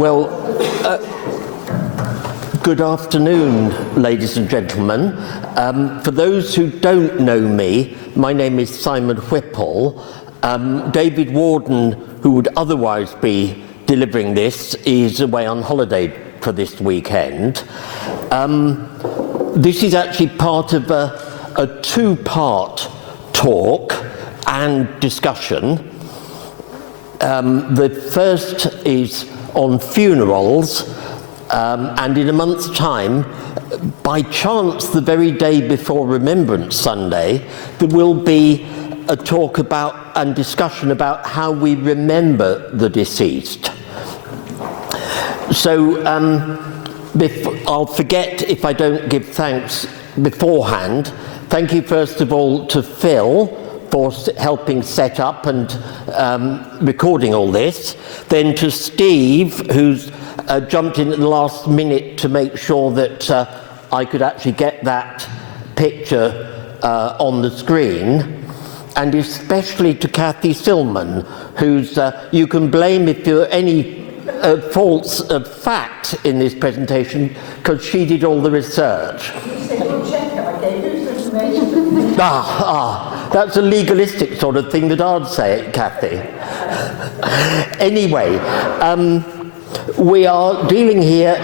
Well, good afternoon, ladies and gentlemen. For those who don't know me, my name is Simon Whipple. David Warden, who would otherwise be delivering this, is away on holiday for this weekend. This is actually part of a two-part talk and discussion. The first is on funerals, and in a month's time, by chance the very day before Remembrance Sunday, there will be a talk about and discussion about how we remember the deceased. So I'll forget if I don't give thanks beforehand. Thank you first of all to Phil for helping set up and recording all this. Then to Steve, who's jumped in at the last minute to make sure that I could actually get that picture on the screen. And especially to Kathy Silman, who's you can blame if there are any faults of fact in this presentation, because she did all the research. That's a legalistic sort of thing that I'd say, Kathy. Anyway, we are dealing here,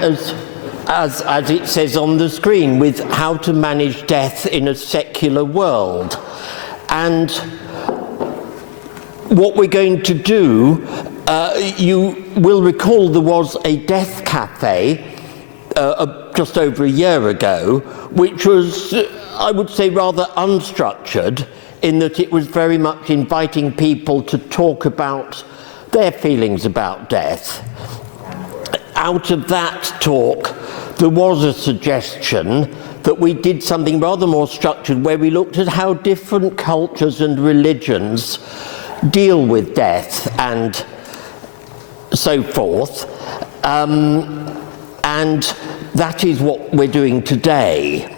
as it says on the screen, with how to manage death in a secular world. And what we're going to do, you will recall there was a death cafe just over a year ago, which was, I would say, rather unstructured, in that it was very much inviting people to talk about their feelings about death. Out of that talk, there was a suggestion that we did something rather more structured, where we looked at how different cultures and religions deal with death and so forth. And that is what we're doing today.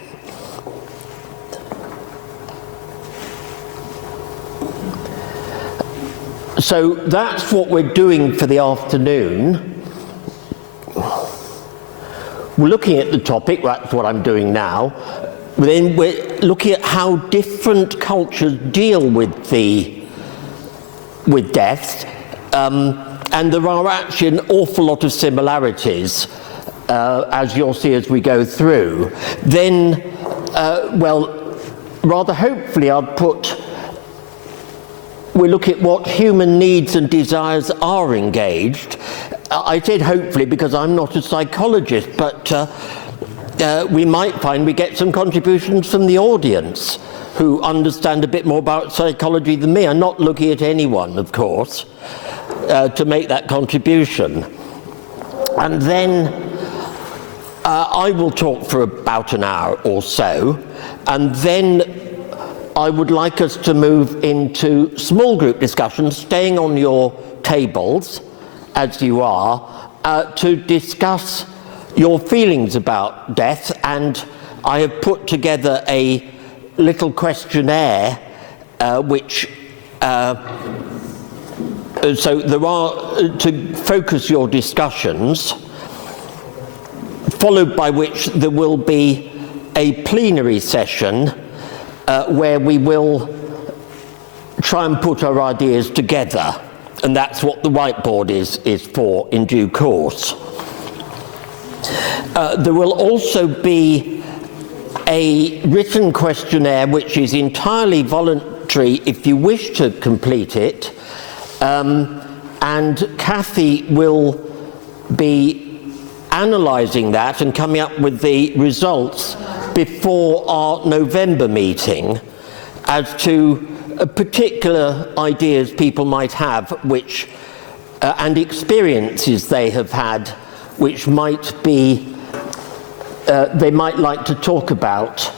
So that's what we're doing for the afternoon. We're looking at the topic, that's what I'm doing now. Then we're looking at how different cultures deal with death. And there are actually an awful lot of similarities, as you'll see as we go through. Then, rather hopefully we'll look at what human needs and desires are engaged. I said hopefully because I'm not a psychologist, but we might find we get some contributions from the audience who understand a bit more about psychology than me. I'm not looking at anyone, of course, to make that contribution. And then I will talk for about an hour or so, and then I would like us to move into small group discussions, staying on your tables as you are, to discuss your feelings about death. And I have put together a little questionnaire which so there are to focus your discussions, followed by which there will be a plenary session where we will try and put our ideas together, and that's what the whiteboard is for in due course. There will also be a written questionnaire which is entirely voluntary if you wish to complete it, and Kathy will be analysing that and coming up with the results before our November meeting as to particular ideas people might have, which and experiences they have had, which might be they might like to talk about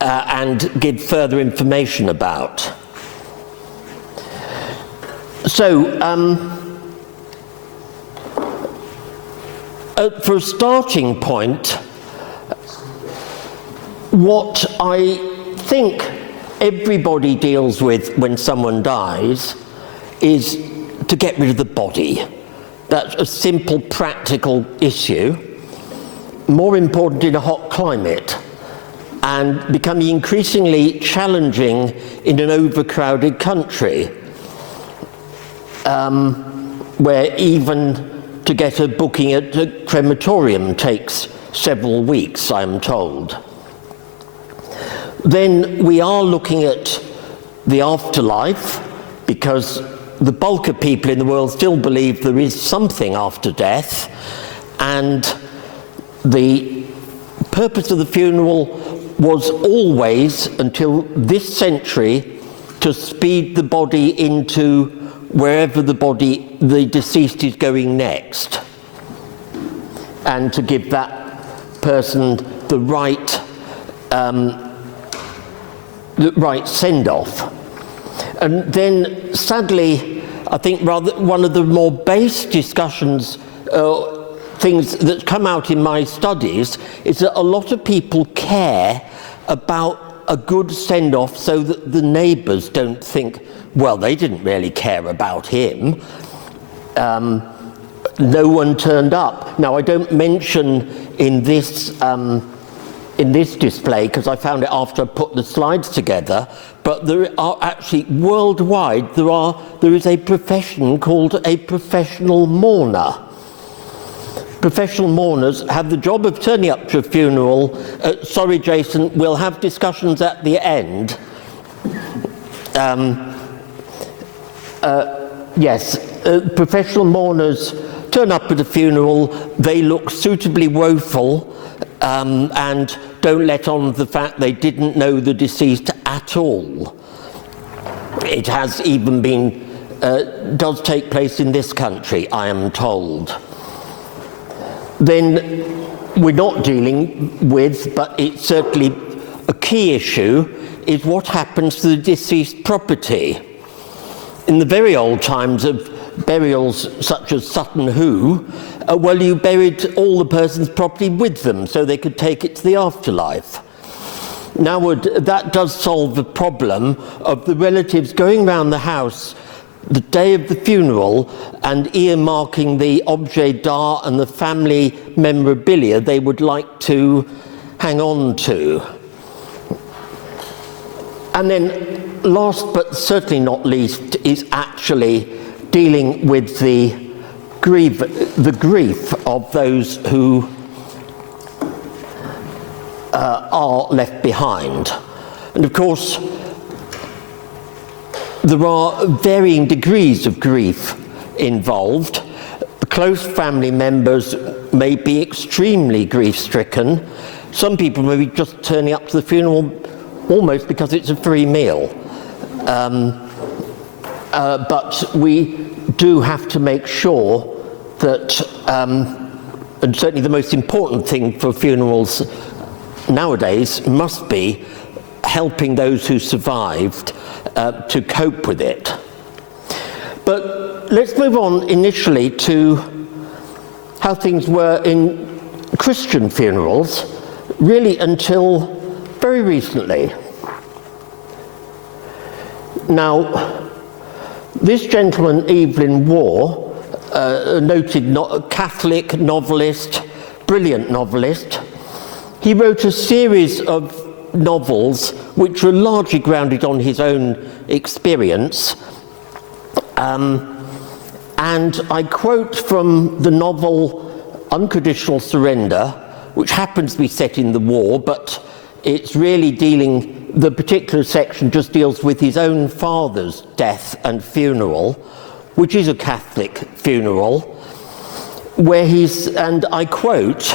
and give further information about. So for a starting point, what I think everybody deals with when someone dies is to get rid of the body. That's a simple, practical issue, more important in a hot climate, and becoming increasingly challenging in an overcrowded country, where even to get a booking at a crematorium takes several weeks, I'm told. Then we are looking at the afterlife, because the bulk of people in the world still believe there is something after death, and the purpose of the funeral was always, until this century, to speed the body into wherever the deceased is going next, and to give that person the right send-off. And then, sadly, I think one of the more base discussions, things that come out in my studies, is that a lot of people care about a good send-off so that the neighbours don't think, well, they didn't really care about him. No one turned up. Now, I don't mention in this display, because I found it after I put the slides together, but there are actually worldwide, there is a profession called a professional mourner. Professional mourners have the job of turning up to a funeral. Sorry, Jason, we'll have discussions at the end. Yes, professional mourners turn up at a funeral. They look suitably woeful, and don't let on the fact they didn't know the deceased at all. It has even been, does take place in this country, I am told. Then we're not dealing with, but it's certainly a key issue, is what happens to the deceased property. In the very old times of burials such as Sutton Hoo, well, you buried all the person's property with them so they could take it to the afterlife. Now, that does solve the problem of the relatives going around the house the day of the funeral and earmarking the objet d'art and the family memorabilia they would like to hang on to. And then, last but certainly not least, is actually dealing with the grief of those who are left behind. And of course, there are varying degrees of grief involved. The close family members may be extremely grief-stricken. Some people may be just turning up to the funeral almost because it's a free meal. But we do have to make sure that, and certainly the most important thing for funerals nowadays must be helping those who survived to cope with it. But let's move on initially to how things were in Christian funerals, really until very recently. Now, this gentleman, Evelyn Waugh, a noted Catholic novelist, brilliant novelist, he wrote a series of novels which were largely grounded on his own experience. And I quote from the novel Unconditional Surrender, which happens to be set in the war, but it's really dealing, the particular section just deals with his own father's death and funeral, which is a Catholic funeral, where and I quote,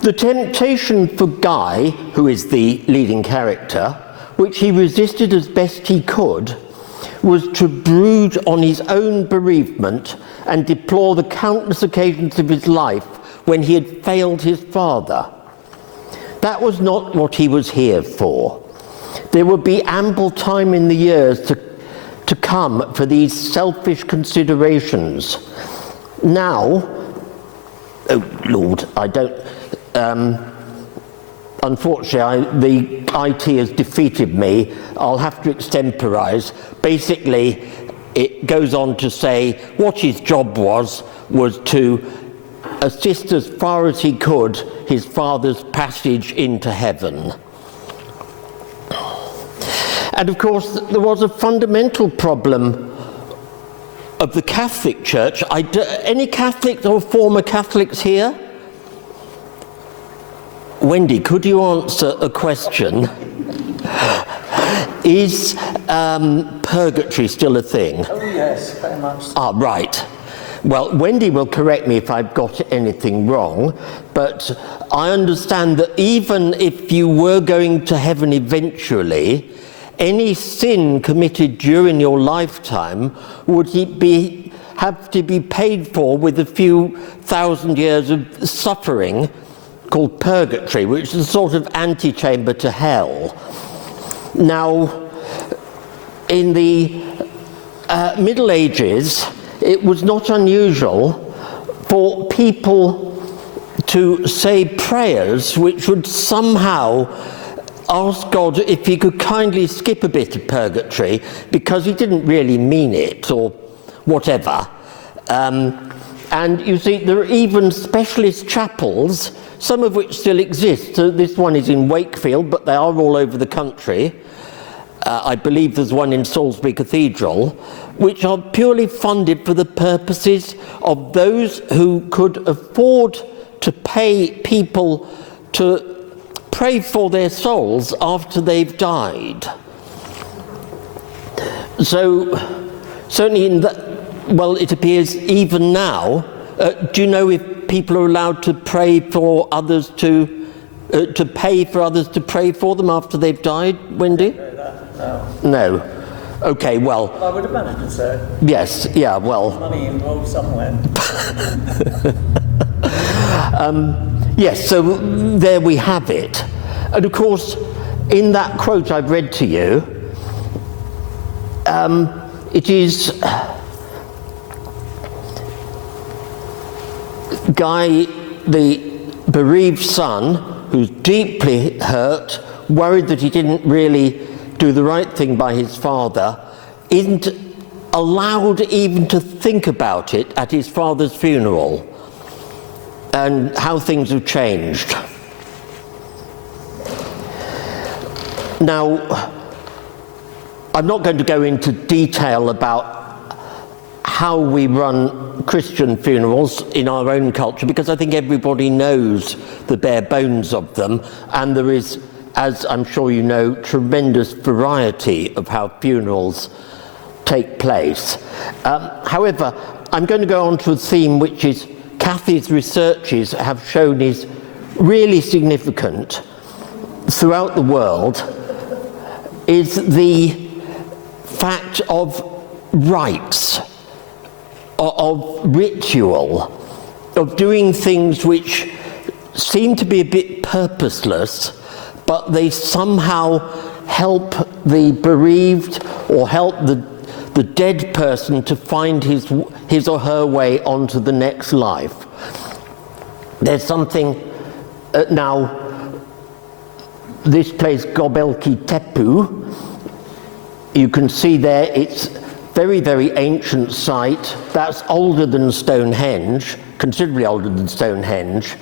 "The temptation for Guy, who is the leading character, which he resisted as best he could, was to brood on his own bereavement and deplore the countless occasions of his life when he had failed his father. That was not what he was here for. There would be ample time in the years to come for these selfish considerations. Now, oh Lord, I don't, unfortunately, the IT has defeated me. I'll have to extemporize. Basically, it goes on to say what his job was to assist as far as he could his father's passage into heaven. And of course, there was a fundamental problem of the Catholic Church. Any Catholics or former Catholics here? Wendy, could you answer a question? Is purgatory still a thing? Oh yes, very much so. Ah, right. Well, Wendy will correct me if I've got anything wrong, but I understand that even if you were going to heaven eventually, any sin committed during your lifetime would have to be paid for with a few thousand years of suffering called purgatory, which is a sort of antechamber to hell. Now, in the Middle Ages, it was not unusual for people to say prayers which would somehow ask God if he could kindly skip a bit of purgatory because he didn't really mean it or whatever. And you see, there are even specialist chapels, some of which still exist. So this one is in Wakefield, but they are all over the country. I believe there's one in Salisbury Cathedral, which are purely funded for the purposes of those who could afford to pay people to pray for their souls after they've died. So, certainly it appears even now, do you know if people are allowed to pray for others to pay for others to pray for them after they've died, Wendy? No. No. Okay, well... I would imagine so. Yes, yeah, well... Money involved somewhere. Yes, so there we have it. And of course, in that quote I've read to you, it is Guy, the bereaved son, who's deeply hurt, worried that he didn't really do the right thing by his father, isn't allowed even to think about it at his father's funeral and how things have changed. Now, I'm not going to go into detail about how we run Christian funerals in our own culture, because I think everybody knows the bare bones of them, and there is, as I'm sure you know, tremendous variety of how funerals take place. However, I'm going to go on to a theme which is Kathy's researches have shown is really significant throughout the world, is the fact of rites, of ritual, of doing things which seem to be a bit purposeless, but they somehow help the bereaved or help the dead person to find his or her way onto the next life. There's something, now, this place Gobelki Tepu, you can see there it's very, very ancient site. That's older than Stonehenge, considerably older than Stonehenge.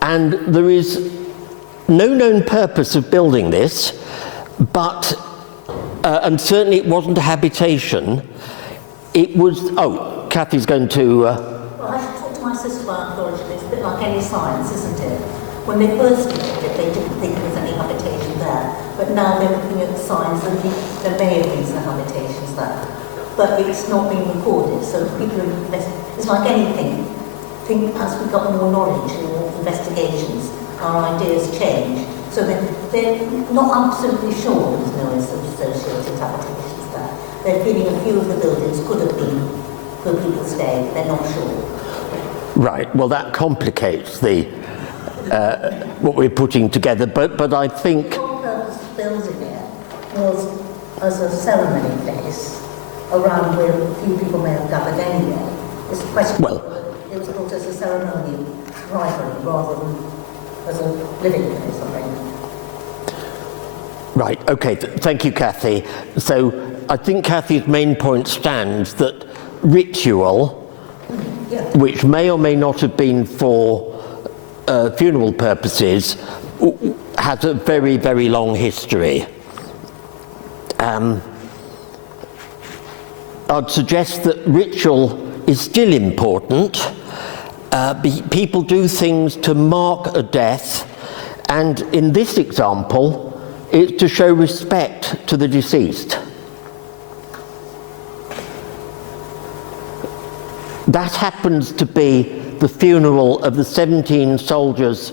And there is no known purpose of building this, but, and certainly it wasn't a habitation. It was, oh, Kathy's going to... Well, I should talk to my sister about archaeology. It's a bit like any science, isn't it? When they first did it, they didn't think there was any habitation there. But now they're looking at the signs and there may have been some habitations there. But it's not being recorded, so people are it's like anything. I think as we've got more knowledge and more investigations, our ideas change. So they're not absolutely sure there's no associated habitations there. They're feeling a few of the buildings could have been where people stayed, they're not sure. Right, well that complicates the what we're putting together, but I think... The whole purpose of building it was as a ceremony place around where a few people may have gathered anyway. It's a question it was built as a ceremonial library rather than as a living place, I think. Right, okay, thank you, Kathy. So I think Kathy's main point stands that ritual, which may or may not have been for funeral purposes, has a very, very long history. I'd suggest that ritual is still important. People do things to mark a death, and in this example, it's to show respect to the deceased. That happens to be the funeral of the 17 soldiers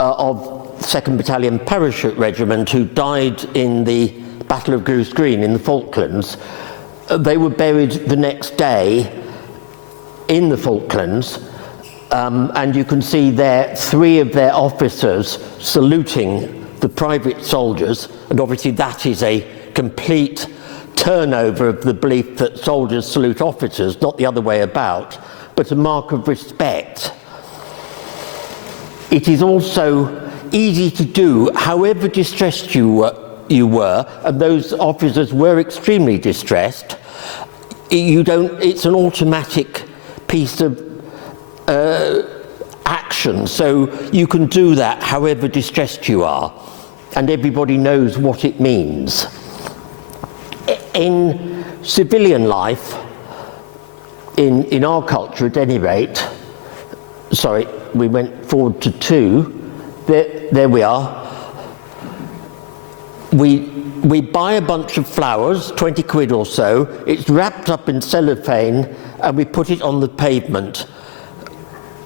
of 2nd Battalion Parachute Regiment who died in the Battle of Goose Green in the Falklands. They were buried the next day in the Falklands, and you can see there 3 of their officers saluting the private soldiers, and obviously that is a complete turnover of the belief that soldiers salute officers, not the other way about, but a mark of respect. It is also easy to do, however distressed you were, and those officers were extremely distressed. It's an automatic piece of action, so you can do that however distressed you are, and everybody knows what it means. In civilian life, in our culture at any rate, sorry, we went forward to 2, there we are. We buy a bunch of flowers, 20 quid or so, it's wrapped up in cellophane, and we put it on the pavement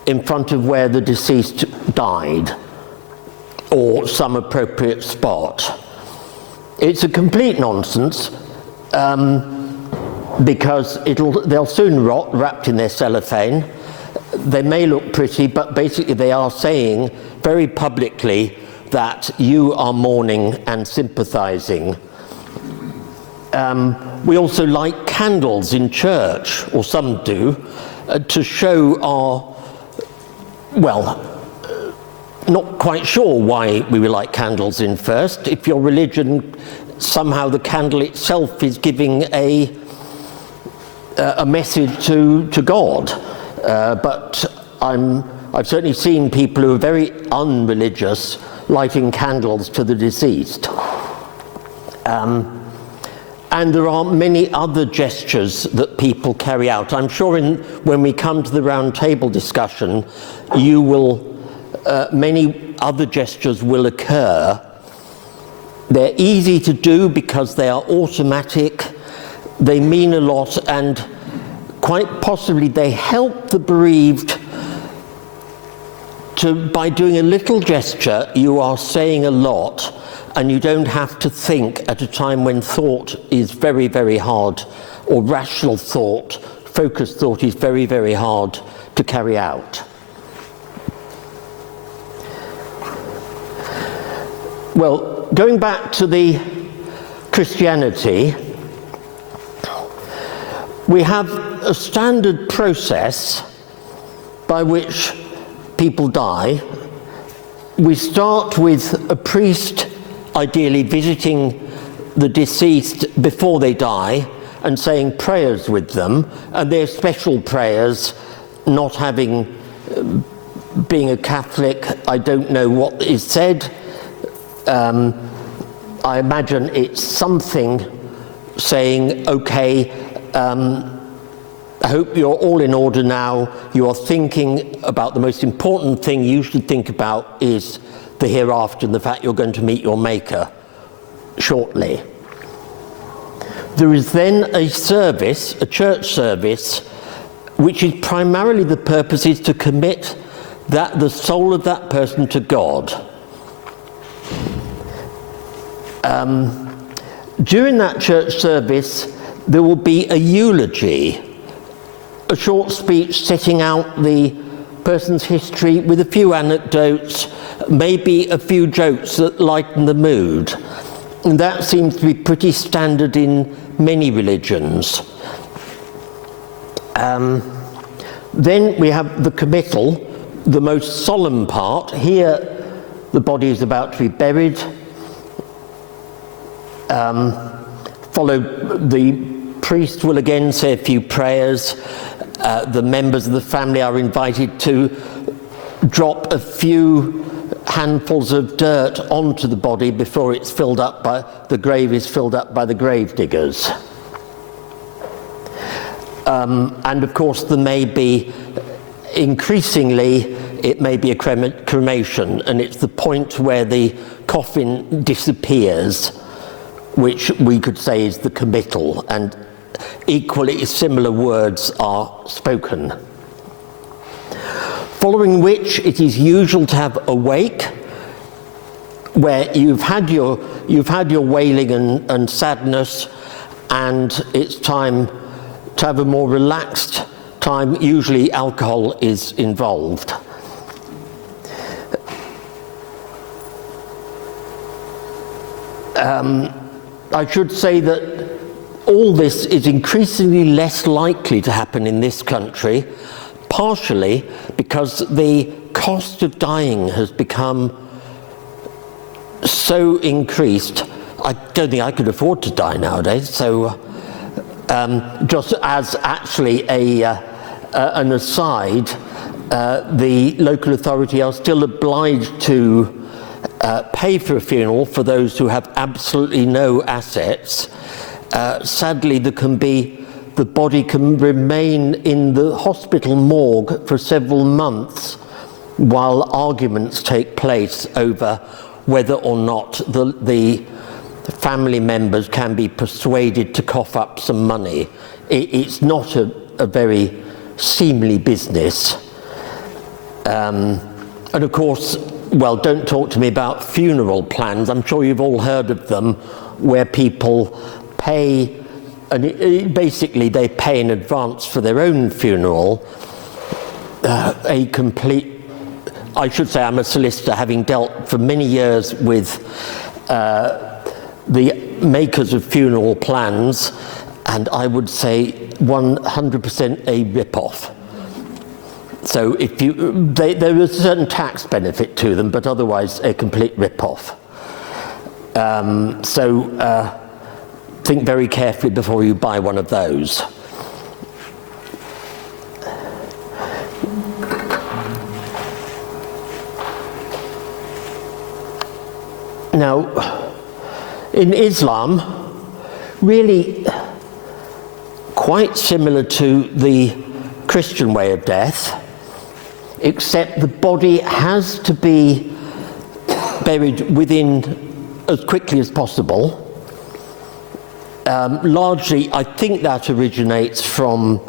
in front of where the deceased died, or some appropriate spot. It's a complete nonsense, because they'll soon rot wrapped in their cellophane. They may look pretty, but basically they are saying very publicly that you are mourning and sympathizing. We also light candles in church, or some do, to show our, well, not quite sure why we will light candles in first. If your religion, somehow the candle itself is giving a message to God. But I've certainly seen people who are very unreligious lighting candles to the deceased. And there are many other gestures that people carry out. I'm sure when we come to the round table discussion, many other gestures will occur. They're easy to do because they are automatic, they mean a lot, and quite possibly they help the bereaved by doing a little gesture, you are saying a lot, and you don't have to think at a time when thought is very, very hard, or rational thought, focused thought is very, very hard to carry out. Well, going back to the Christianity, we have a standard process by which people die. We start with a priest ideally visiting the deceased before they die and saying prayers with them, and they're special prayers, not having, being a Catholic, I don't know what is said. I imagine it's something saying, okay, I hope you're all in order now. You are thinking about the most important thing you should think about is the hereafter and the fact you're going to meet your Maker shortly. There is then a service, a church service, which is primarily the purpose is to commit the soul of that person to God. During that church service, there will be a eulogy, a short speech setting out the person's history with a few anecdotes, maybe a few jokes that lighten the mood. And that seems to be pretty standard in many religions. Then we have the committal, the most solemn part. Here, the body is about to be buried. The priest will again say a few prayers. The members of the family are invited to drop a few handfuls of dirt onto the body before it's filled up by the grave is filled up by the grave diggers. And of course there may be, increasingly, it may be a cremation, and it's the point where the coffin disappears, which we could say is the committal, and equally similar words are spoken. Following which, it is usual to have a wake, where you've had your wailing and sadness, and it's time to have a more relaxed time. Usually alcohol is involved. I should say that all this is increasingly less likely to happen in this country, partially because the cost of dying has become so increased. I don't think I could afford to die nowadays, so just as actually an aside, the local authority are still obliged to pay for a funeral for those who have absolutely no assets. Sadly, the body can remain in the hospital morgue for several months while arguments take place over whether or not the family members can be persuaded to cough up some money. It's not a very seemly business. And of course, well, don't talk to me about funeral plans. I'm sure you've all heard of them, where people pay, and basically they pay in advance for their own funeral, I should say I'm a solicitor, having dealt for many years with the makers of funeral plans, and I would say 100% a rip-off. So there is a certain tax benefit to them, but otherwise a complete rip-off. Think very carefully before you buy one of those. Now, in Islam, really quite similar to the Christian way of death, except the body has to be buried within as quickly as possible. Largely, I think that originates from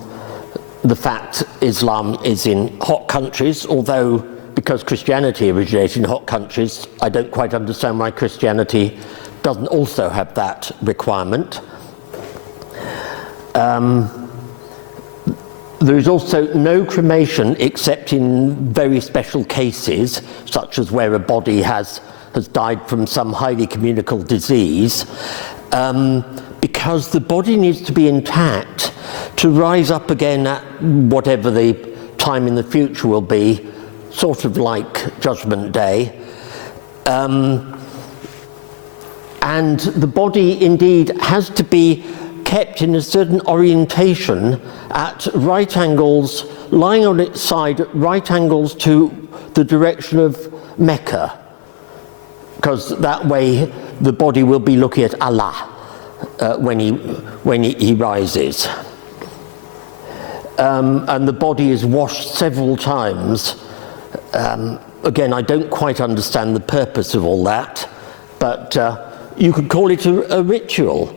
the fact Islam is in hot countries, although because Christianity originated in hot countries, I don't quite understand why Christianity doesn't also have that requirement. There is also no cremation except in very special cases, such as where a body has died from some highly communicable disease, because the body needs to be intact to rise up again at whatever the time in the future will be, sort of like Judgment Day. And the body indeed has to be kept in a certain orientation at right angles, lying on its side at right angles to the direction of Mecca, because that way the body will be looking at Allah when he rises. And the body is washed several times. Again, I don't quite understand the purpose of all that, but you could call it a ritual,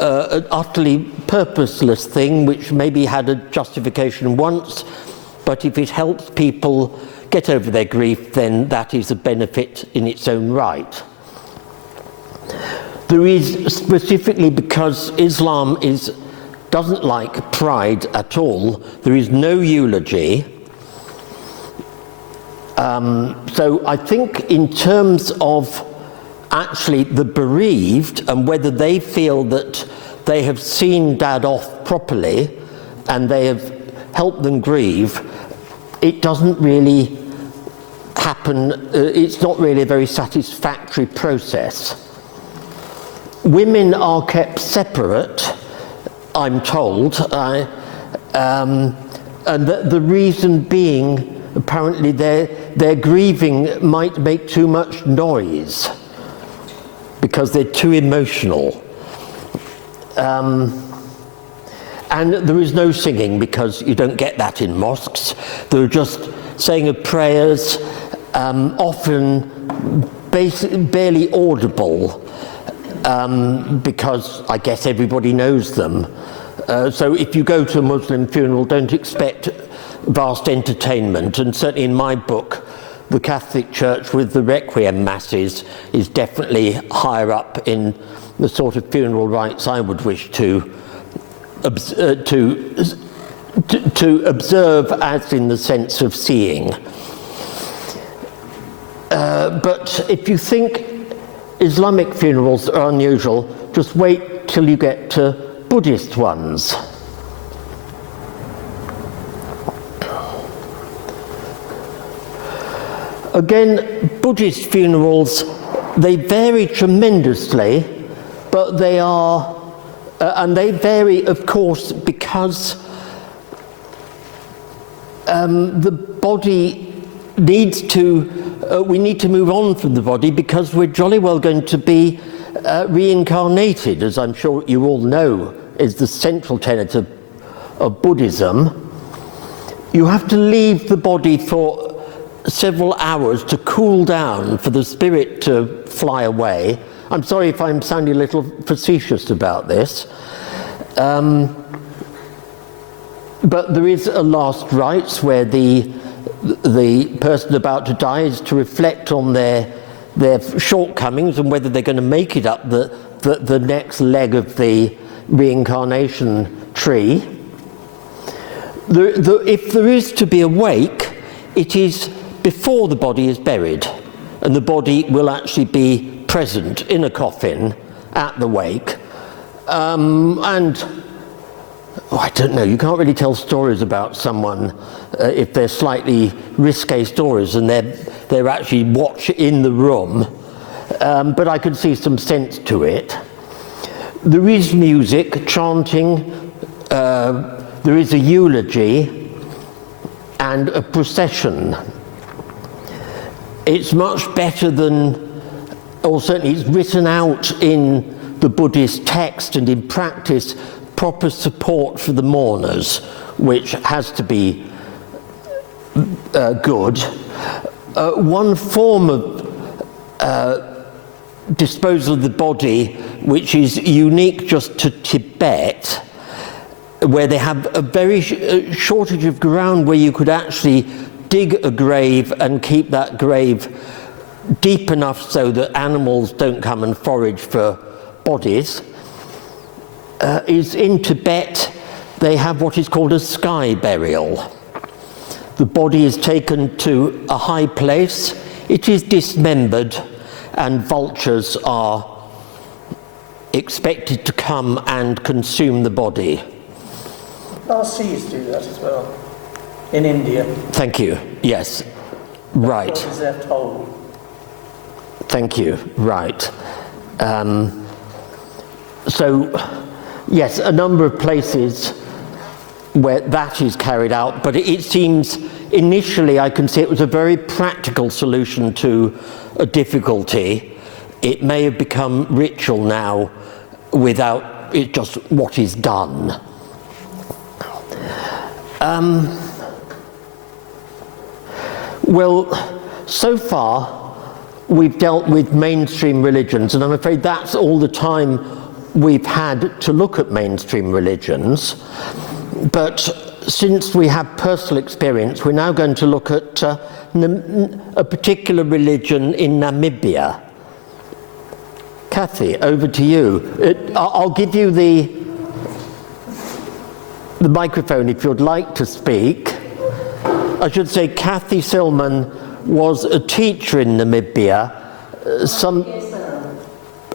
an utterly purposeless thing which maybe had a justification once, but if it helps people get over their grief, then that is a benefit in its own right. There is, specifically because Islam doesn't like pride at all, there is no eulogy. So I think in terms of actually the bereaved and whether they feel that they have seen Dad off properly and they have helped them grieve, it doesn't really happen. It's not really a very satisfactory process. women are kept separate, I'm told, and the reason being, apparently, their grieving might make too much noise because they're too emotional. And there is no singing because you don't get that in mosques. They're just saying of prayers, often barely audible, because I guess everybody knows them. So if you go to a Muslim funeral, don't expect vast entertainment. And certainly in my book, the Catholic Church with the Requiem Masses is definitely higher up in the sort of funeral rites I would wish to observe, as in the sense of seeing. But if you think Islamic funerals are unusual, just wait till you get to Buddhist ones. Again, Buddhist funerals, they vary tremendously, but they are, and they vary, of course, because the body needs to, we need to move on from the body because we're jolly well going to be reincarnated, as I'm sure you all know is the central tenet of Buddhism. You have to leave the body for several hours to cool down for the spirit to fly away. I'm sorry if I'm sounding a little facetious about this. But there is a last rites where the person about to die is to reflect on their shortcomings and whether they're going to make it up the next leg of the reincarnation tree. If there is to be a wake, it is before the body is buried, and the body will actually be present in a coffin at the wake. I don't know, you can't really tell stories about someone if they're slightly risque stories and they're actually watched in the room, but I could see some sense to it. There is music, chanting, there is a eulogy and a procession. It's much better than, or certainly it's written out in the Buddhist text and in practice, proper support for the mourners, which has to be good. One form of disposal of the body, which is unique just to Tibet, where they have a very shortage of ground where you could actually dig a grave and keep that grave deep enough so that animals don't come and forage for bodies, is in Tibet. They have what is called a sky burial. The body is taken to a high place, it is dismembered, and vultures are expected to come and consume the body. Parsis do that as well, in India. Thank you, yes, right. What is their toll? Thank you, right. So, yes, a number of places where that is carried out, but it seems initially I can see it was a very practical solution to a difficulty. It may have become ritual now without it just what is done. Well, so far we've dealt with mainstream religions, and I'm afraid that's all the time we've had to look at mainstream religions. But since we have personal experience, we're now going to look at a particular religion in Namibia. Kathy, over to you. I'll give you the microphone if you'd like to speak. I should say Kathy Silman was a teacher in Namibia.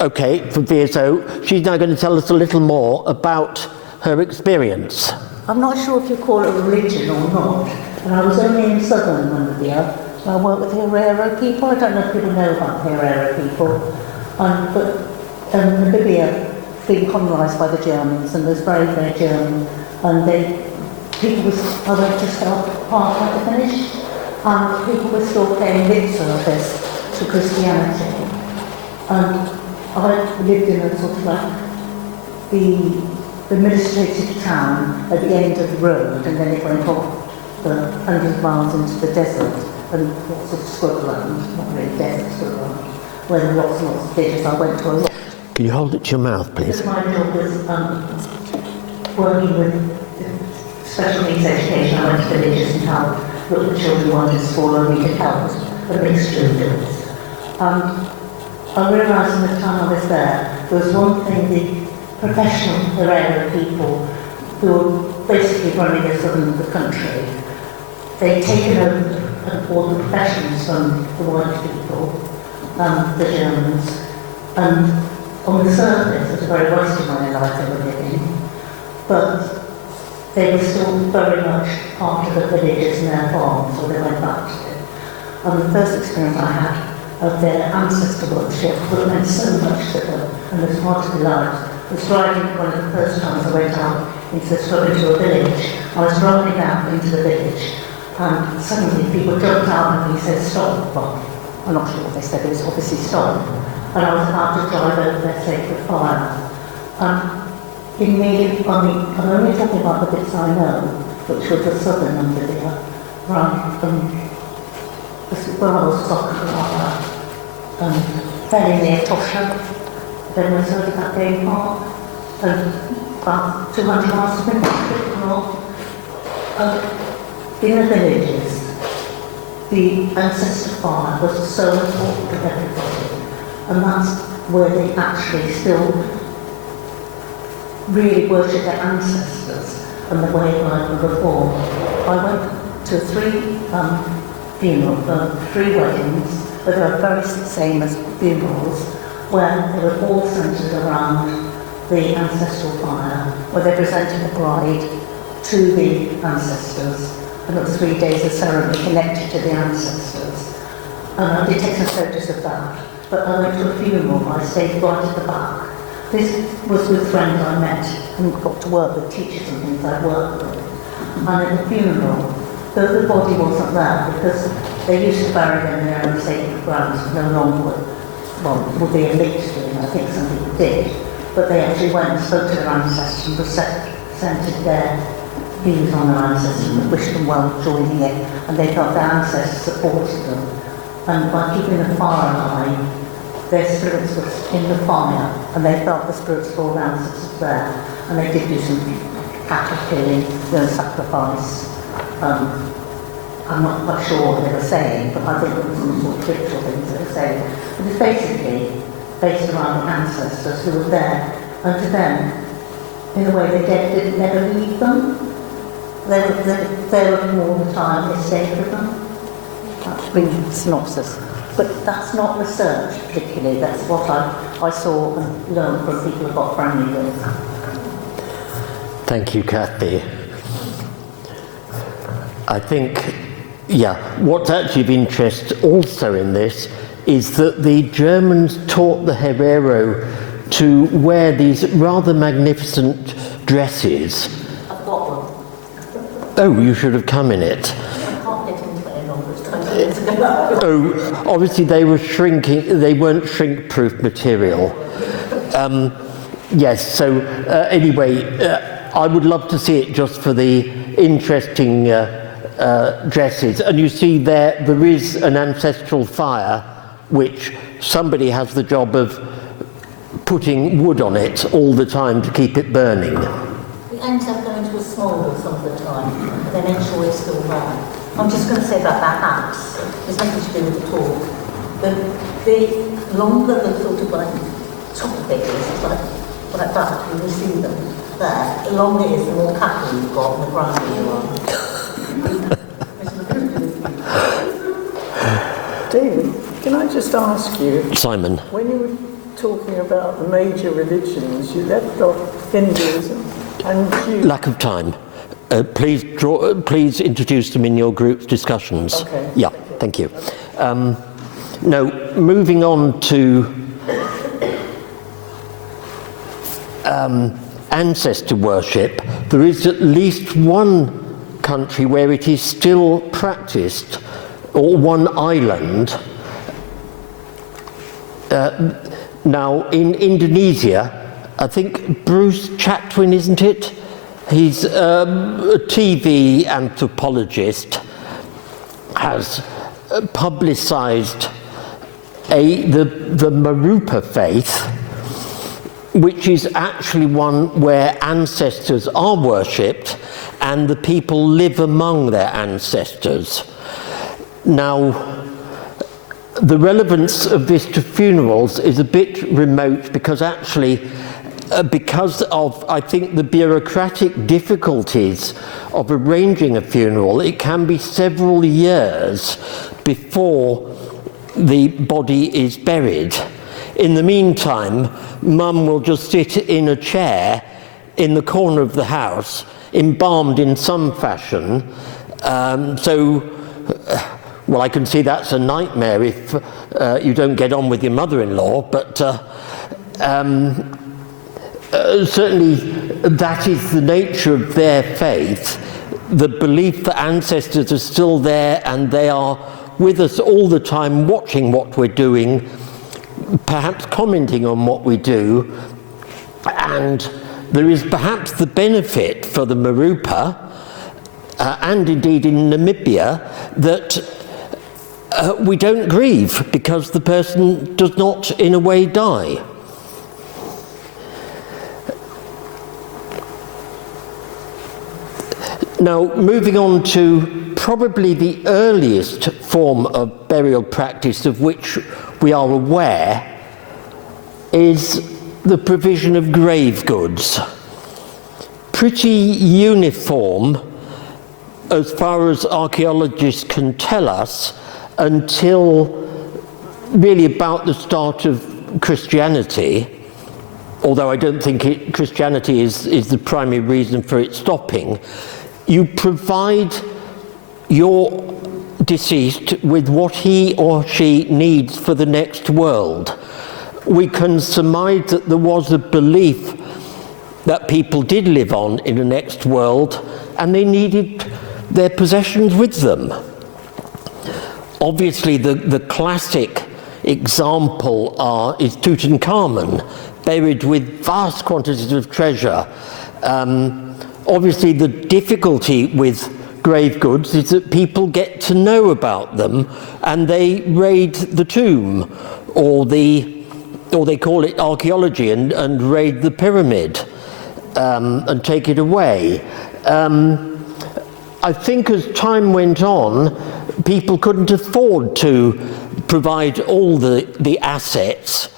Okay, for VSO. She's now going to tell us a little more about her experience. I'm not sure if you call it a religion or not, and I was only in southern Namibia. I work with Herero people. I don't know if people know about Herero people, but Namibia being colonised by the Germans, and was very, very German, and I went to start part of the finish, and people were still paying lip service to Christianity. And I lived in a sort of like the administrative town at the end of the road, and then it went off the 100 miles into the desert, and lots of scrubland, not really desert scrubland, where there were lots and lots of villages. I went to a lot. Can you hold it to your mouth, please? My job was working with special needs education. I went to villages and helped look at children wanted in school and needed help, a mixture of things. I realised in the time I was there was one thing: the professional area of people who were basically running the southern of the country, they'd taken over all the professions from the white people, the Germans, and on the surface, it was a very Western way of life they were living, but they were still very much part of the villages and their farms, or they went back to it. And the first experience I had of their ancestor worship that meant so much to them, and was part of their lives, was driving one of the first times I went out into the scrub into a village. I was driving out into the village, and suddenly people jumped out and he said, "Stop." Well, I'm not sure what they said, it was obviously stop. And I was about to drive over their sacred fire. Immediately, I'm only talking about the bits I know, which was the southern Namibia, right from where I was soccer, very near Tosha. Then we heard about Game Park, and about 200 miles from north. In the villages, the ancestor fire was so important to everybody. And that's where they actually still really worship their ancestors and the way of life of reform. I went to 3 funerals, 3 weddings, but they were very same as funerals, where they were all centred around the ancestral fire, where they presented the bride to the ancestors, and it was 3 days of ceremony connected to the ancestors. And I did take some photos of that. But I went to a funeral, I stayed right at the back. This was with friends I met and got to work with, teachers and things I worked with. And at the funeral, though the body wasn't there, because they used to bury them in their own sacred grounds, no longer would be elite doing, I think some people did, but they actually went and spoke to their ancestors and presented their views on their ancestors and wished them well joining it, and they felt their ancestors supported them. And by keeping the fire alive, their spirits were in the fire, and they felt the spirits of all the ancestors there. And they did do some cattle killing, sacrifice. I'm not quite sure what they were saying, but I think there were some sort of ritual things they were saying. But it's basically based around the ancestors who were there, and to them, in a way, the dead didn't never leave them. They were there all the time, they stayed with them. That's been synopsis. But that's not research particularly, that's what I saw and learned from people who got friendly with. Thank you, Kathy. I think, what's actually of interest also in this is that the Germans taught the Herero to wear these rather magnificent dresses. I've got one. Oh, you should have come in it. Oh, obviously they were shrinking, they weren't shrink-proof material. Yes, so anyway, I would love to see it just for the interesting dresses. And you see there is an ancestral fire which somebody has the job of putting wood on it all the time to keep it burning. We end up going to a smoulder some of the time, and then make sure it's still there. I'm just going to say about that axe, there's nothing to do with the talk. The longer the sort of like top of it is, like that, you will see them there. The longer it is, the more cattle you've got and the grounder you are. David, can I just ask you, Simon. when you were talking about the major religions, you left off Hinduism and Judaism. Lack of time. Please introduce them in your group's discussions. Okay. Yeah, thank you. Now, moving on to ancestor worship, there is at least one country where it is still practiced, or one island. Now, in Indonesia, I think Bruce Chatwin, isn't it? He's a TV anthropologist, has publicised the Marupa faith, which is actually one where ancestors are worshipped and the people live among their ancestors. Now, the relevance of this to funerals is a bit remote because actually, because of, I think, the bureaucratic difficulties of arranging a funeral, it can be several years before the body is buried. In the meantime, Mum will just sit in a chair in the corner of the house, embalmed in some fashion. Well, I can see that's a nightmare if you don't get on with your mother-in-law, but certainly that is the nature of their faith, the belief that ancestors are still there and they are with us all the time, watching what we're doing, perhaps commenting on what we do, and there is perhaps the benefit for the Marupa, and indeed in Namibia, that we don't grieve because the person does not in a way die. Now, moving on to probably the earliest form of burial practice of which we are aware is the provision of grave goods. Pretty uniform as far as archaeologists can tell us until really about the start of Christianity, although I don't think Christianity is the primary reason for it stopping. You provide your deceased with what he or she needs for the next world. We can surmise that there was a belief that people did live on in the next world and they needed their possessions with them. Obviously, the classic example is Tutankhamun, buried with vast quantities of treasure. Obviously, the difficulty with grave goods is that people get to know about them and they raid the tomb, or they call it archaeology and raid the pyramid and take it away. I think as time went on, people couldn't afford to provide all the assets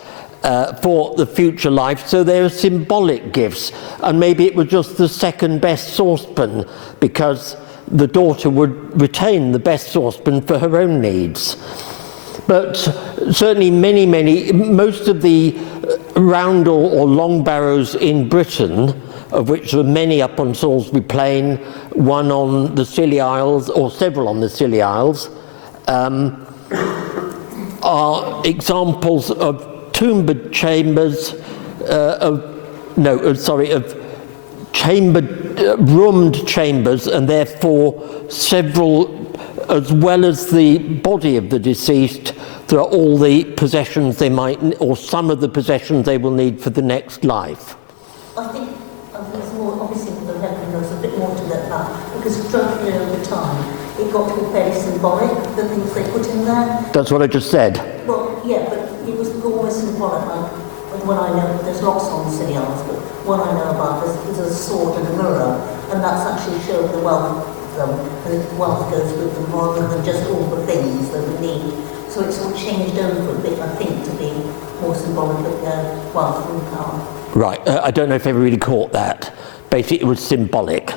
for the future life, so there are symbolic gifts, and maybe it was just the second best saucepan because the daughter would retain the best saucepan for her own needs. But certainly most of the round or long barrows in Britain, of which there are many up on Salisbury Plain, one on the Scilly Isles, or several on the Scilly Isles, are examples of tombered chambers, roomed chambers, and therefore several, as well as the body of the deceased, there are all the possessions they might, or some of the possessions they will need for the next life. I think there's more, obviously with the record there's a bit more to that, because gradually over time it got to be very symbolic, the things they put in there. That's what I just said. Well, yeah, but it was almost symbolic, like when I know, there's lots on the City Isles, but one I know about is a sword and a mirror, and that's actually showing the wealth of them, and the wealth goes with them rather than just all the things that we need. So it's all changed over a bit, I think, to be more symbolic of their wealth and power. Right, I don't know if I ever really caught that. Basically, it was symbolic.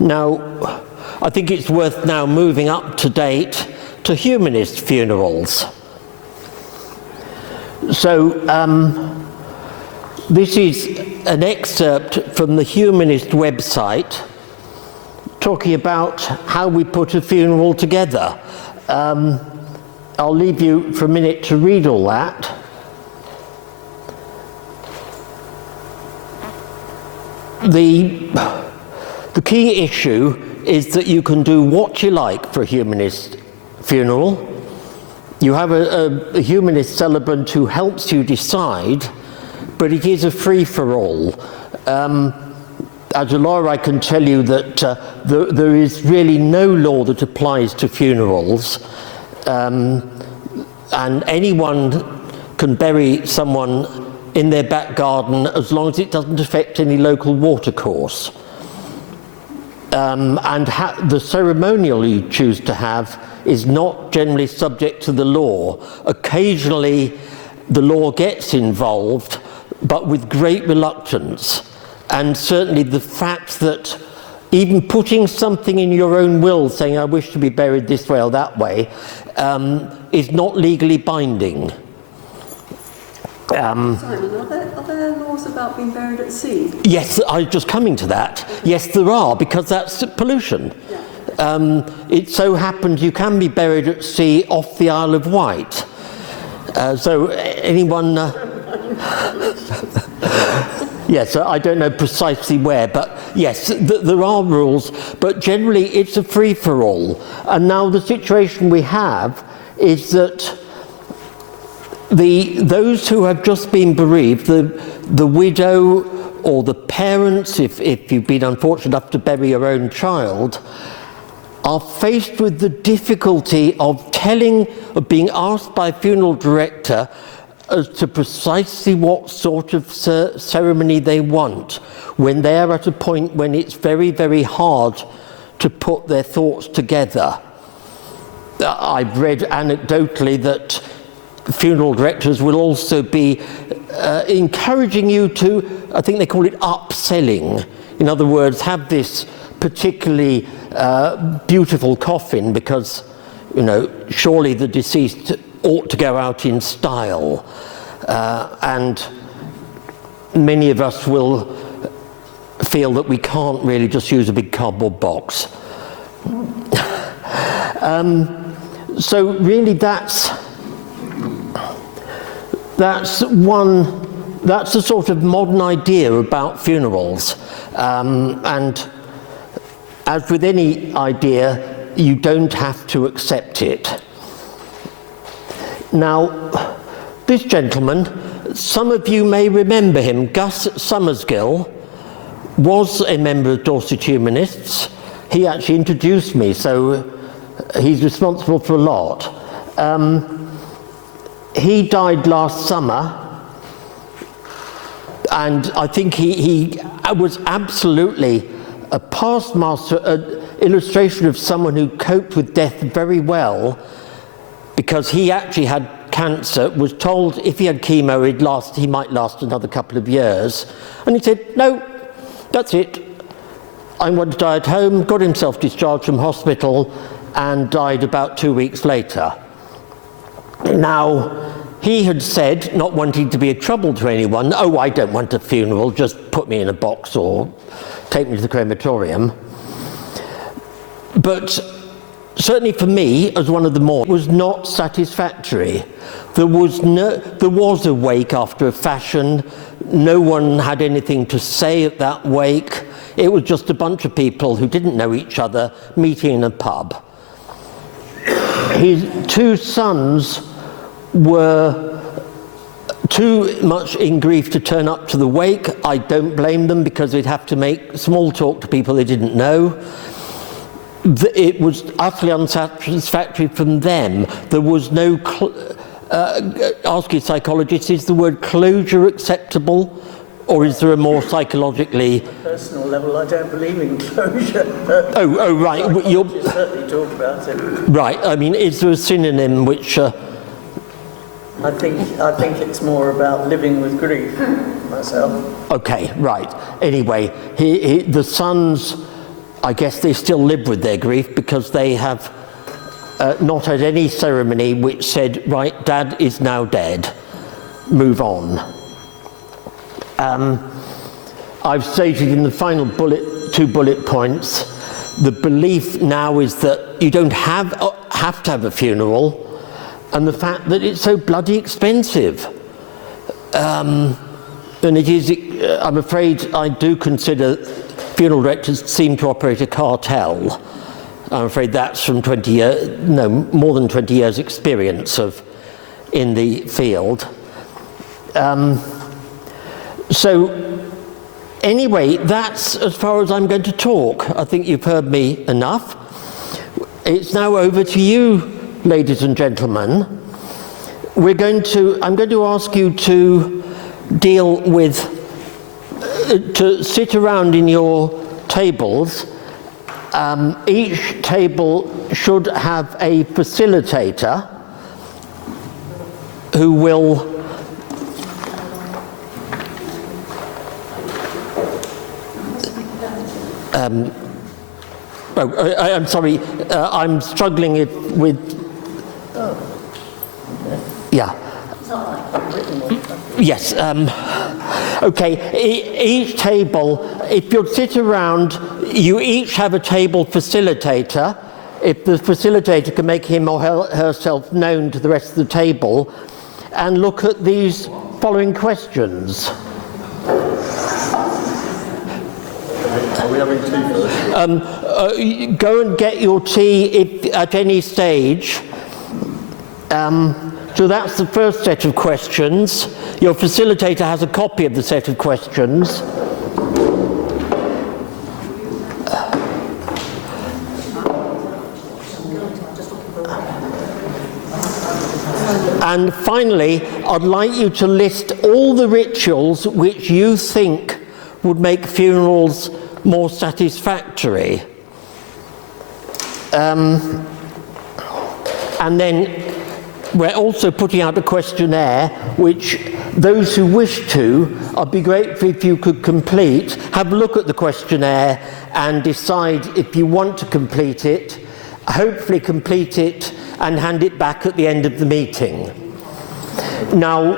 Now, I think it's worth now moving up to date to humanist funerals. So, this is an excerpt from the Humanist website talking about how we put a funeral together. I'll leave you for a minute to read all that. The key issue is that you can do what you like for a humanist funeral. You have a humanist celebrant who helps you decide, but it is a free-for-all. As a lawyer, I can tell you that there is really no law that applies to funerals, and anyone can bury someone in their back garden as long as it doesn't affect any local watercourse. And the ceremonial you choose to have is not generally subject to the law. Occasionally the law gets involved, but with great reluctance. And certainly the fact that even putting something in your own will saying I wish to be buried this way or that way is not legally binding. Simon, are there laws about being buried at sea? Yes, I was just coming to that. Yes, there are, because that's pollution. Yeah. It so happens you can be buried at sea off the Isle of Wight. So anyone... Yes, I don't know precisely where, but yes, there are rules, but generally it's a free-for-all. And now the situation we have is that those who have just been bereaved, the widow or the parents, if you've been unfortunate enough to bury your own child, are faced with the difficulty of being asked by a funeral director as to precisely what sort of ceremony they want when they are at a point when it's very, very hard to put their thoughts together. I've read anecdotally that funeral directors will also be encouraging you to, I think they call it upselling. In other words, have this particularly beautiful coffin because, you know, surely the deceased ought to go out in style. And many of us will feel that we can't really just use a big cardboard box. So really that's a sort of modern idea about funerals. And as with any idea, you don't have to accept it. Now, this gentleman, some of you may remember him, Gus Summersgill, was a member of Dorset Humanists. He actually introduced me, so he's responsible for a lot. He died last summer, and I think he was absolutely a past master, an illustration of someone who coped with death very well, because he actually had cancer, was told if he had chemo he might last another couple of years, and he said, no, that's it, I want to die at home, got himself discharged from hospital and died about 2 weeks later. Now, he had said, not wanting to be a trouble to anyone, oh, I don't want a funeral, just put me in a box or take me to the crematorium. But certainly for me, as one of the more, it was not satisfactory. There was a wake after a fashion. No one had anything to say at that wake. It was just a bunch of people who didn't know each other meeting in a pub. His two sons were too much in grief to turn up to the wake. I don't blame them, because they'd have to make small talk to people they didn't know. It was utterly unsatisfactory from them. There was no, ask your psychologist, is the word closure acceptable? Or is there a more psychologically... Personal level, I don't believe in closure. Oh, right. You certainly talk about it. Right. I mean, is there a synonym which... I think it's more about living with grief, myself. Okay, right. Anyway, the sons, I guess they still live with their grief, because they have not had any ceremony which said, right, Dad is now dead, move on. I've stated in the final two bullet points, the belief now is that you don't have to have a funeral, and the fact that it's so bloody expensive. And it is, I'm afraid, I do consider funeral directors seem to operate a cartel. I'm afraid that's from 20 years, no, more than 20 years experience in the field. So anyway, that's as far as I'm going to talk. I think you've heard me enough. It's now over to you, ladies and gentlemen. I'm going to ask you to deal with, to sit around in your tables. Each table should have a facilitator who will I'm sorry, I'm struggling with, yeah. Yes, okay, each table, if you'd sit around, you each have a table facilitator. If the facilitator can make him or herself known to the rest of the table, and look at these following questions. Are we having tea first? Go and get your tea at any stage. So that's the first set of questions. Your facilitator has a copy of the set of questions. And finally, I'd like you to list all the rituals which you think would make funerals more satisfactory. And then we're also putting out a questionnaire which those who wish to, I'd be grateful if you could complete, have a look at the questionnaire and decide if you want to complete it, hopefully complete it and hand it back at the end of the meeting. Now,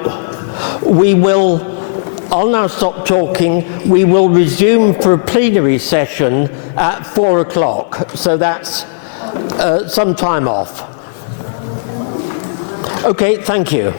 I'll now stop talking. We will resume for a plenary session at 4 o'clock, so that's some time off. Okay, thank you.